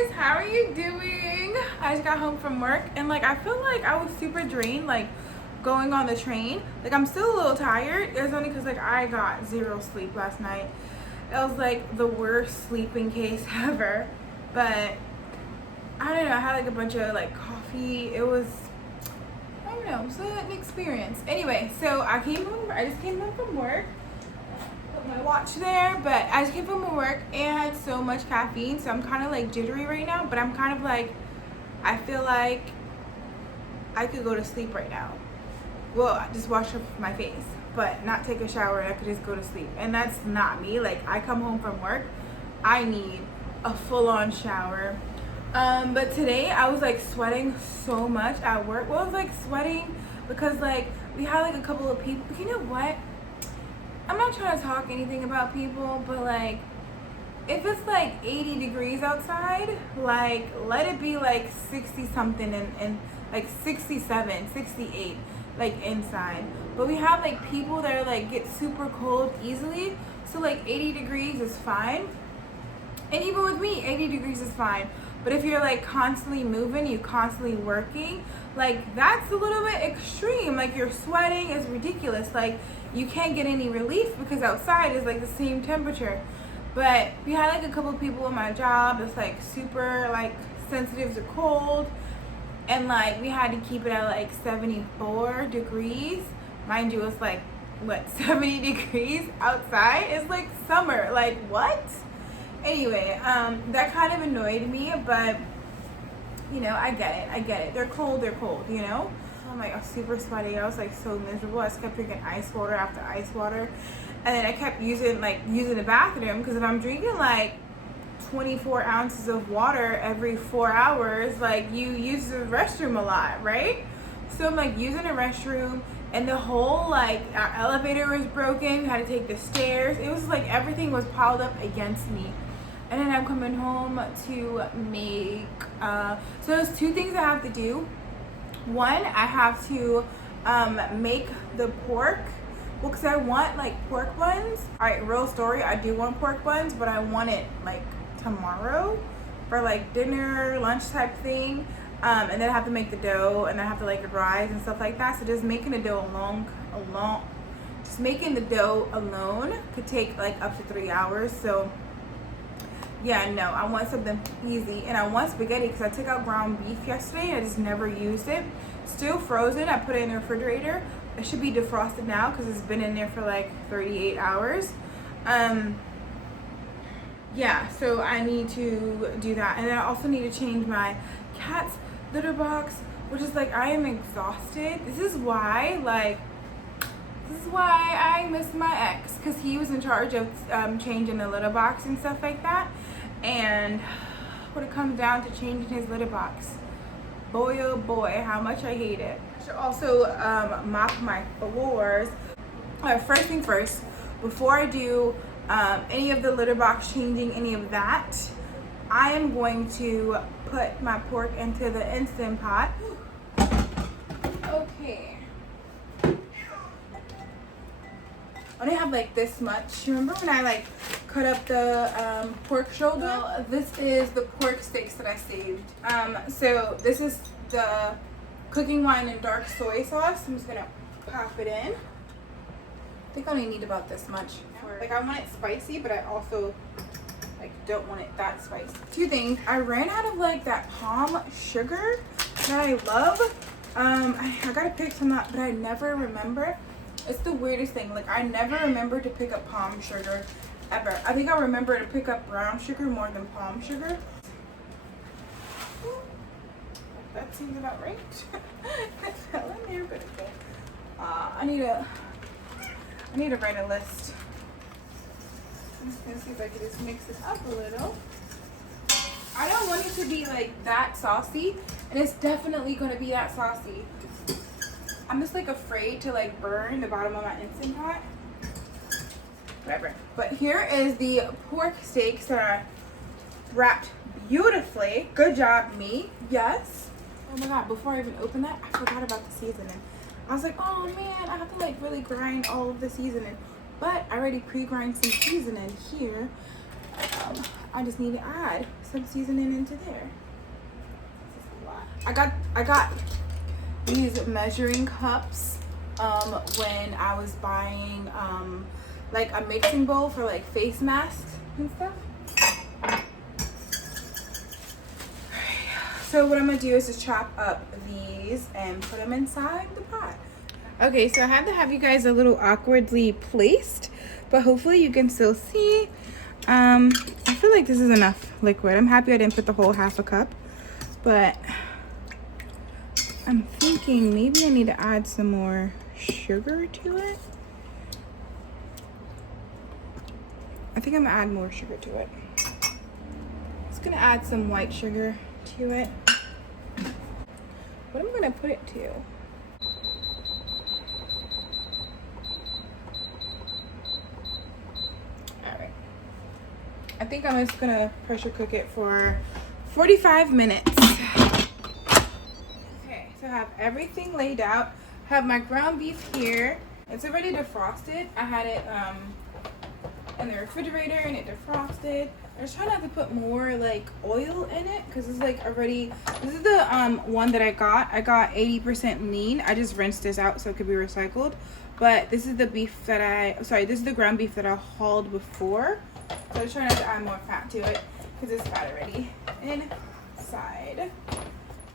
guys, how are you doing? I just got home from work and like I feel like I was super drained like going on the train. Like I'm still a little tired. It was only because like I got zero sleep last night. It was like the worst sleeping case ever. But I don't know, I had like a bunch of like coffee. It was, I don't know, it was an experience. Anyway, so I just came home from work. Put my watch there, but I just came from work and I had so much caffeine, so I'm kind of like jittery right now, but I'm kind of like, I feel like I could go to sleep right now. Well, I just wash up my face, but not take a shower and I could just go to sleep. And that's not me. Like I come home from work, I need a full-on shower. But today I was like sweating so much at work. Well, I was like sweating because like we had like a couple of people. You know what? I'm not trying to talk anything about people, but like if it's like 80 degrees outside, like let it be like 60 something and like 67, 68 like inside. But we have like people that are like get super cold easily, so like 80 degrees is fine. And even with me, 80 degrees is fine. But if you're like constantly moving, you constantly working, like that's a little bit extreme. Like you're sweating, it's ridiculous. Like you can't get any relief because outside is like the same temperature. But we had like a couple of people in my job that's like super like sensitive to cold, and like we had to keep it at like 74 degrees. Mind you, it's like what, 70 degrees outside? It's like summer. Like what? Anyway, that kind of annoyed me, but you know, I get it. They're cold, you know? So I'm like, I was super sweaty. I was like so miserable. I just kept drinking ice water after ice water. And then I kept using the bathroom, because if I'm drinking like 24 ounces of water every 4 hours, like you use the restroom a lot, right? So I'm like using the restroom, and the whole like our elevator was broken. Had to take the stairs. It was like everything was piled up against me. And then I'm coming home to make, so there's two things I have to do. One, I have to make the pork, well, because I want like pork buns. All right, real story, I do want pork buns, but I want it like tomorrow for like dinner, lunch type thing. And then I have to make the dough, and I have to like rise and stuff like that. So just making the dough making the dough alone could take like up to 3 hours. So yeah, no, I want something easy, and I want spaghetti because I took out ground beef yesterday. I just never used it. Still frozen. I put it in the refrigerator. It should be defrosted now because it's been in there for like 38 hours. Yeah, so I need to do that, and then I also need to change my cat's litter box, which is like I am exhausted. This is why I miss my ex, because he was in charge of changing the litter box and stuff like that. And when it comes down to changing his litter box, boy oh boy, how much I hate it. I should also mop my floors. First thing first, before I do any of the litter box changing, any of that, I am going to put my pork into the Instant Pot. Okay. I only have like this much. Remember when I like cut up the pork shoulder? Well, this is the pork steaks that I saved. So this is the cooking wine and dark soy sauce. I'm just gonna pop it in. I think I only need about this much. Like I want it spicy, but I also like don't want it that spicy. Two things. I ran out of like that palm sugar that I love. I gotta pick some up, but I never remember. It's the weirdest thing. Like I never remember to pick up palm sugar ever. I think I remember to pick up brown sugar more than palm sugar. That seems about right. It fell in there, but okay. I need to write a list. I'm just gonna see if I can just mix it up a little. I don't want it to be like that saucy, and it's definitely gonna be that saucy. I'm just like afraid to like burn the bottom of my Instant Pot. Whatever. But here is the pork steaks that are wrapped beautifully. Good job, me. Yes. Oh my god, before I even open that, I forgot about the seasoning. I was like, oh man, I have to like really grind all of the seasoning. But I already pre-grind some seasoning here. I just need to add some seasoning into there. I got these measuring cups when I was buying like a mixing bowl for like face masks and stuff. So what I'm gonna do is just chop up these and put them inside the pot. Okay, so I had to have you guys a little awkwardly placed, but hopefully you can still see. I feel like this is enough liquid. I'm happy I didn't put the whole half a cup, but I'm thinking maybe I need to add some more sugar to it. I think I'm gonna add more sugar to it. Just gonna add some white sugar to it. What am I gonna put it to? Alright. I think I'm just gonna pressure cook it for 45 minutes. Okay, so I have everything laid out. I have my ground beef here. It's already defrosted. I had it in the refrigerator and it defrosted. I was trying not to put more like oil in it because it's like already, this is the one that I got 80% lean. I just rinsed this out so it could be recycled, but this is the beef that this is the ground beef that I hauled before, so I was trying not to add more fat to it because it's fat already inside.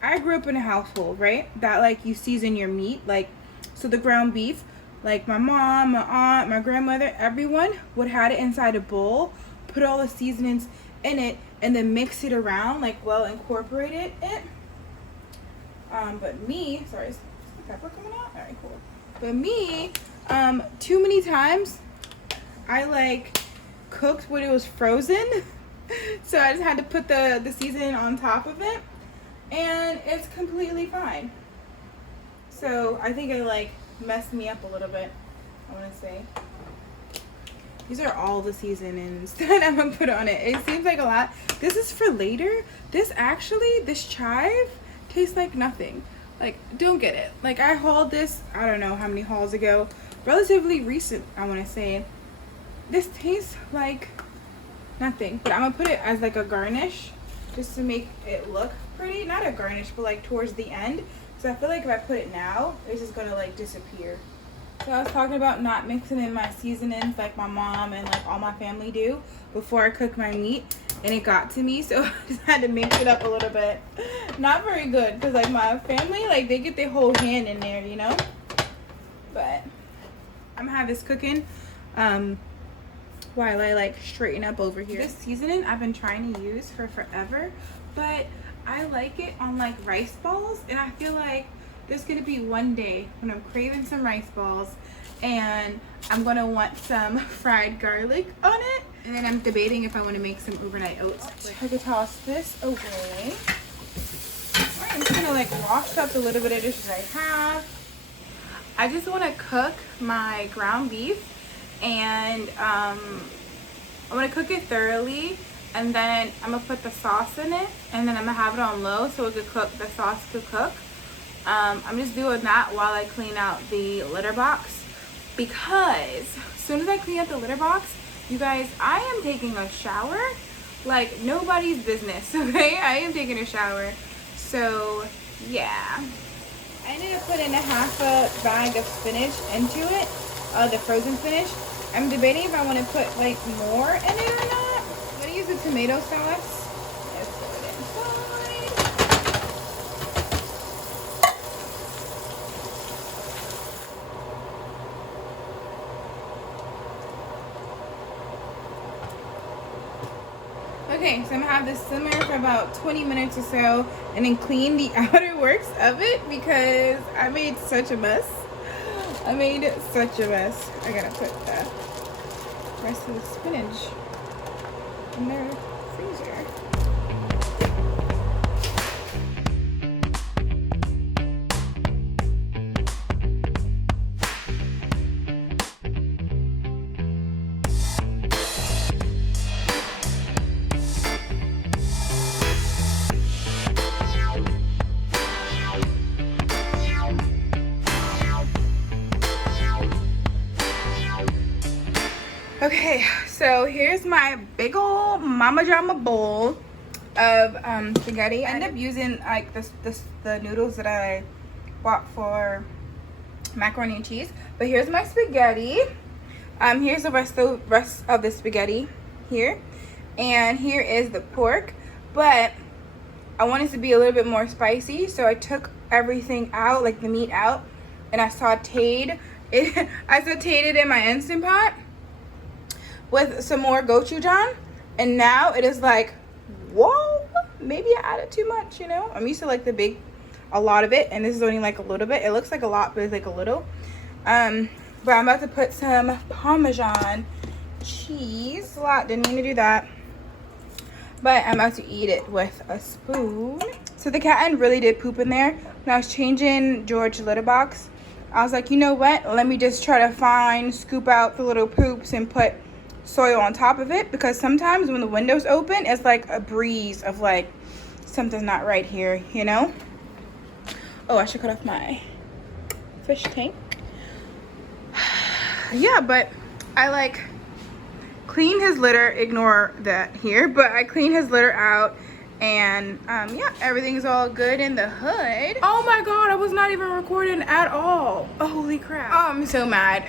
I grew up in a household, right, that like you season your meat, like, so the ground beef, like my mom, my aunt, my grandmother, everyone would have it inside a bowl, put all the seasonings in it, and then mix it around, like well incorporated it. But me, sorry, is the pepper coming out? All right, cool. But me, too many times, I like cooked when it was frozen, so I just had to put the seasoning on top of it, and it's completely fine. So I think it like messed me up a little bit, I want to say. These are all the seasonings that I'm gonna put on it. It seems like a lot. This is for later. This chive tastes like nothing. Like, don't get it. Like, I hauled this, I don't know how many hauls ago. Relatively recent, I want to say. This tastes like nothing. But I'm gonna put it as like a garnish, just to make it look pretty. Not a garnish, but like towards the end. So I feel like if I put it now, it's just gonna like disappear. So I was talking about not mixing in my seasonings like my mom and like all my family do before I cook my meat, and it got to me, so I just had to mix it up a little bit. Not very good, because like my family, like they get their whole hand in there, you know. But I'm gonna have this cooking while I like straighten up over here. This seasoning I've been trying to use for forever, but I like it on like rice balls, and I feel like there's gonna be one day when I'm craving some rice balls and I'm gonna want some fried garlic on it, and then I'm debating if I want to make some overnight oats. I could toss this away. I'm just gonna like wash up a little bit of dishes I have. I just want to cook my ground beef, and I'm gonna cook it thoroughly, and then I'm gonna put the sauce in it, and then I'm gonna have it on low so it could cook, the sauce could cook. I'm just doing that while I clean out the litter box, because as soon as I clean out the litter box, you guys, I am taking a shower like nobody's business, okay? I am taking a shower. So yeah, I ended up putting a half a bag of spinach into it, the frozen spinach. I'm debating if I want to put like more in it or not. I'm gonna use the tomato sauce. Let's put it inside. Okay, so I'm gonna have this simmer for about 20 minutes or so, and then clean the outer works of it because I made such a mess. I gotta put the rest of the spinach in the freezer. Okay, so So here's my big old Mama Jama bowl of spaghetti. I ended up using like the noodles that I bought for macaroni and cheese. But here's my spaghetti. Here's the rest of the spaghetti here, and here is the pork. But I wanted to be a little bit more spicy, so I took everything out, like the meat out, and I sauteed it. I sauteed it in my Instant Pot with some more gochujang, and now it is like, whoa, maybe I added too much, you know? I'm used to like a lot of it, and this is only like a little bit. It looks like a lot, but it's like a little. But I'm about to put some Parmesan cheese. A lot, didn't mean to do that. But I'm about to eat it with a spoon. So the cat really did poop in there. When I was changing George's litter box, I was like, you know what? Let me just try to scoop out the little poops and put soil on top of it. Because sometimes when the window's open, it's like a breeze of like, something's not right here, you know? Oh, I should cut off my fish tank. Yeah, but I like clean his litter, ignore that here, but I clean his litter out, and yeah, everything's all good in the hood. Oh my god, I was not even recording at all. Oh, holy crap. Oh, I'm so mad.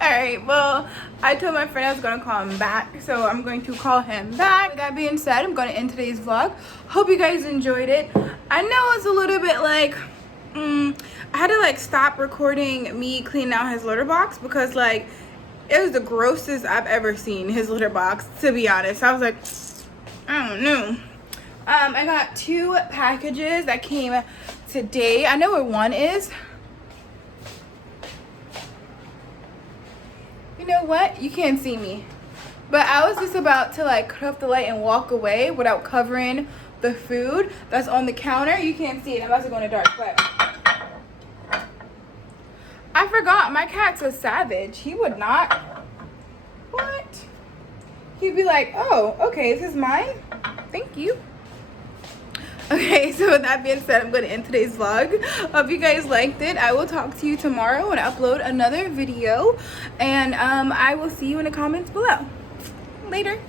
All right, well, I told my friend I was gonna call him back, so I'm going to call him back. With that being said, I'm gonna end today's vlog. Hope you guys enjoyed it. I know it's a little bit like I had to like stop recording me cleaning out his litter box because like it was the grossest I've ever seen his litter box, to be honest. I was like, I don't know. I got 2 packages that came today. I know where one is. You know what? You can't see me. But I was just about to like cut off the light and walk away without covering the food that's on the counter. You can't see it. I'm about to go in the dark, but I forgot my cat's a savage. He would not. What? He'd be like, oh, okay, is this mine? Thank you. Okay, so with that being said, I'm going to end today's vlog. Hope you guys liked it. I will talk to you tomorrow and upload another video. And I will see you in the comments below. Later.